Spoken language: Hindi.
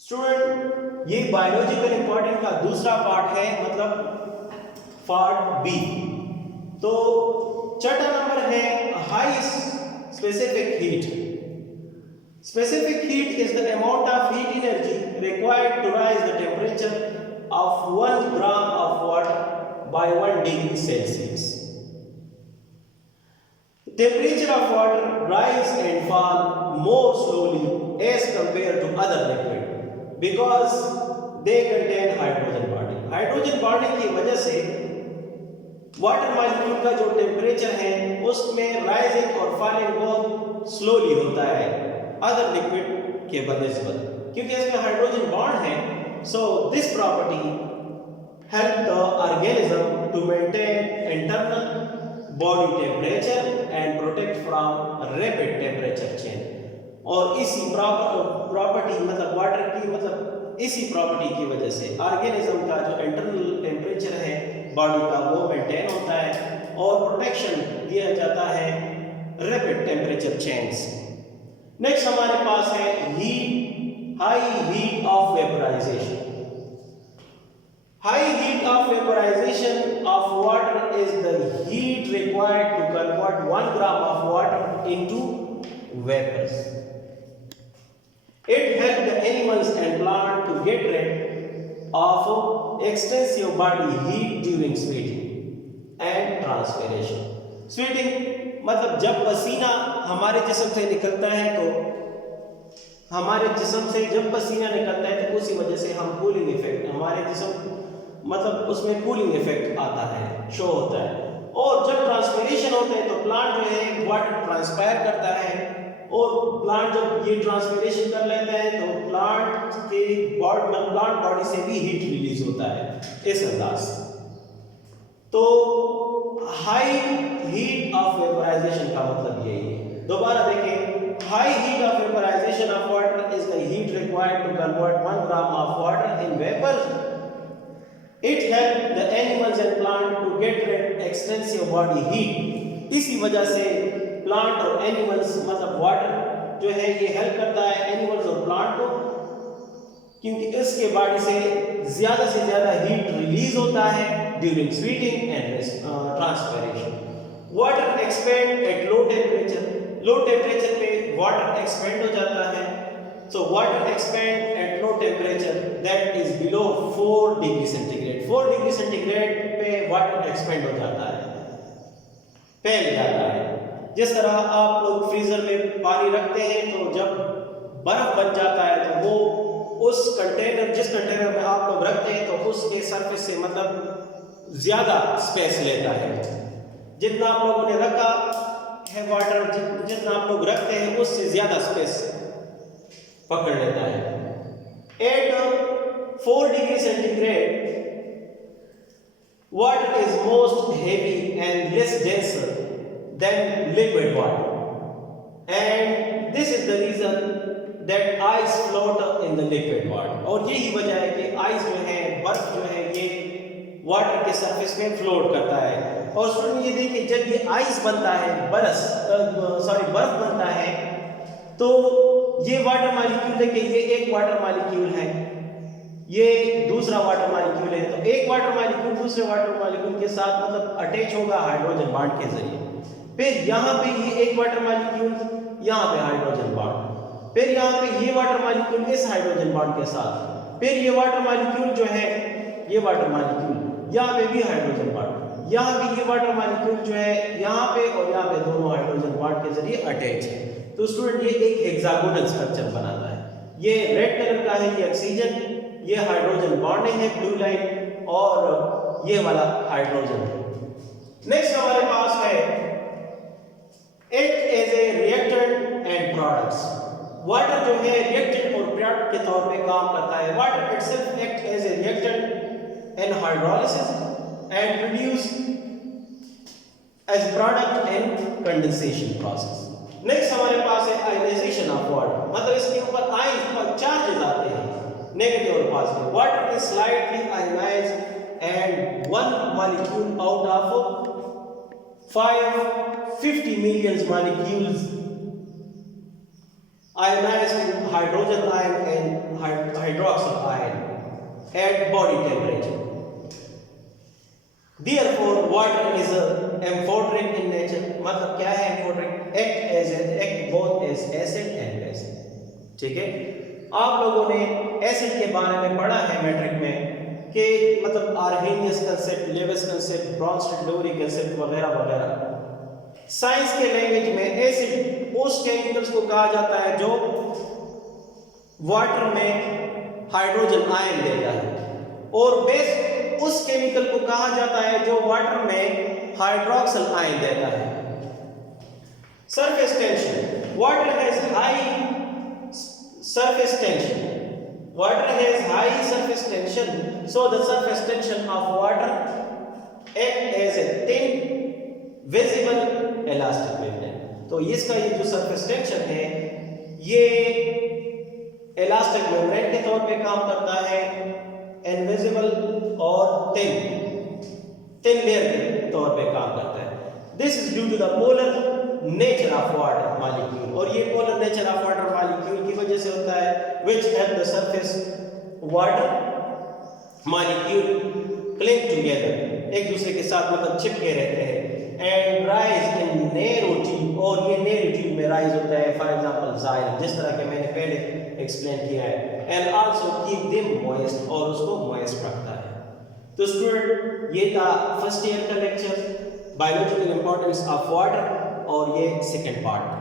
स्टूडेंट, ये बायोलॉजिकल इंपॉर्टेंट का दूसरा पार्ट है, मतलब पार्ट बी। तो चौथा नंबर है high specific heat. Specific heat is the amount of heat energy required to rise the temperature of 1 gram of water by 1 degree Celsius. Temperature of water rise and fall more slowly as compared to other liquid because they contain hydrogen bonding. Hydrogen bonding की वजह से वाटर मॉलिक्यूल का जो टेम्परेचर है उसमें राइजिंग और फॉलिंग बहुत स्लोली होता है अदर लिक्विड के बनिस्बत, क्योंकि इसमें हाइड्रोजन बॉन्ड है। So this property help the organism to maintain internal body temperature and protect from rapid temperature change. और इसी प्रॉपर्टी मतलब वाटर की मतलब इसी प्रॉपर्टी की वजह से ऑर्गेनिज्म का जो इंटरनल टेम्परेचर है बॉडी का वो मेंटेन होता है और प्रोटेक्शन दिया जाता है रैपिड टेम्परेचर चेंज। नेक्स्ट हमारे पास है high heat of vaporization. High heat of vaporization of water is the heat required to convert 1 gram of water into vapors. It helps the animals and plants to get rid of extensive body heat during sweating and transpiration. Sweating मतलब जब पसीना हमारे जिस्म से निकलता है तो हमारे जिस्म से जब पसीना निकलता है तो उसी वजह से हम कूलिंग इफेक्ट हमारे जिस्म मतलब उसमें कूलिंग इफेक्ट आता है, शो होता है। और जब ट्रांसपिरेशन होता है तो प्लांट जो है वाटर ट्रांसपायर करता है और प्लांट जब ये ट्रांसपिरेशन कर लेता है तो प्लांट बॉडी से भी हीट रिलीज होता है इस अंदाज से। तो हाई हीट ऑफ वेपोराइजेशन का मतलब यही है। दोबारा देखें, high heat of vaporization of water is the heat required to convert 1 gram of water in vapor. It helps the animals and plant to get rid extensive body heat. इसी वजह से प्लांट और एनिमल्स मतलब वाटर जो है ये हेल्प करता है एनिमल्स और प्लांट को, क्योंकि इसके बॉडी से ज्यादा हीट रिलीज होता है during sweating and transpiration. Water expand at low temperature पे वाटर एक्सपेंड हो जाता है। So water expand at low temperature that is below 4 degree centigrade. 4 degree centigrade पे वाटर एक्सपेंड हो जाता है, फैल जाता है। जिस तरह आप लोग फ्रीजर में पानी रखते हैं तो जब बर्फ बन जाता है तो वो उस कंटेनर जिस कंटेनर में आप लोग रखते हैं तो उसके सरफेस से मतलब ज्यादा स्पेस लेता है। जितना आप लोगों ने रखा है वाटर जितना आप लोग रखते हैं उससे ज्यादा स्पेस पकड़ लेता है। At 4 degree centigrade water is most heavy and less denser than liquid water, and this is the reason that ice float in the liquid water. और यही वजह है कि आइस जो है बर्फ जो है ये वाटर के सरफेस में फ्लोट करता है। और स्टूडेंट ये देखिए जब ये आइस बनता है बर्फ बनता है तो ये वाटर मॉलिक्यूल देखिए ये एक वाटर मॉलिक्यूल है, ये दूसरा वाटर मॉलिक्यूल है। तो एक वाटर मॉलिक्यूल दूसरे वाटर मॉलिक्यूल के साथ मतलब अटैच होगा हाइड्रोजन बॉन्ड के जरिए। फिर यहाँ पे ये एक वाटर मॉलिक्यूल यहाँ पे हाइड्रोजन बॉन्ड, फिर यहाँ पे ये वाटर मॉलिक्यूल इस हाइड्रोजन बॉन्ड के साथ, फिर ये वाटर मॉलिक्यूल जो है ये वाटर मॉलिक्यूल यहाँ पे भी हाइड्रोजन बॉन्ड, यहाँ भी ये वाटर मॉलिक्यूल जो है यहाँ पे और यहाँ पे दोनों हाइड्रोजन बॉन्ड के जरिए अटैच है। तो स्टूडेंट ये एक हेक्सागोनल स्ट्रक्चर बनाता है। ये रेड कलर का है ये ऑक्सीजन, ये हाइड्रोजन बॉन्डिंग है ब्लू लाइन, और ये वाला हाइड्रोजन है। नेक्स्ट हमारे पास है act as a reactant and products. Water जो है रिएक्टेंट और प्रोडक्ट के तौर पे काम करता है। Water itself act as a reactant in hydrolysis and produce as product in condensation process. Next हमारे पास है आयनाइजेशन ऑफ वाटर, मतलब इसके ऊपर आयन और चार्जेस आते हैं नेगेटिव और positive. Water is slightly ionised and one molecule out of 550 million molecules ionized with hydrogen ion and hydroxyl ion at body temperature. Therefore, water is amphoteric in nature. मतलब क्या है amphoteric? Act both as acid and base. ठीक है? आप लोगों ने एसिड के बारे में पढ़ा है मैट्रिक में कि मतलब Arrhenius concept, Lewis concept, Bronsted Lowry concept वगैरह वगैरह। साइंस के लैंग्वेज में एसिड उस केमिकल्स को कहा जाता है जो वाटर में हाइड्रोजन आयन देता है, और बेस उस केमिकल को कहा जाता है जो वाटर में हाइड्रोक्सिल आयन देता है। Surface tension, water has high surface tension. Water has high surface tension, so the surface tension of water act as a thin visible elastic membrane. तो इसका ये जो surface tension है ये elastic membrane के तौर पे काम करता है, invisible और thin layer के तौर पे काम करता है। This is due to the polar nature of water molecule, और ये polar nature of water molecule की वजह से होता है which help the surface water molecule cling together, एक दूसरे के साथ मतलब चिपके रहते हैं, and rise in narrow tube, और ये narrow tube में rise होता है, for example xylem, जिस तरह के मैंने पहले explain किया है, and also keep them moist, और उसको moist रखता है। तो स्टूडेंट ये था फर्स्ट ईयर का lecture biological importance of water, और ये सेकेंड पार्ट।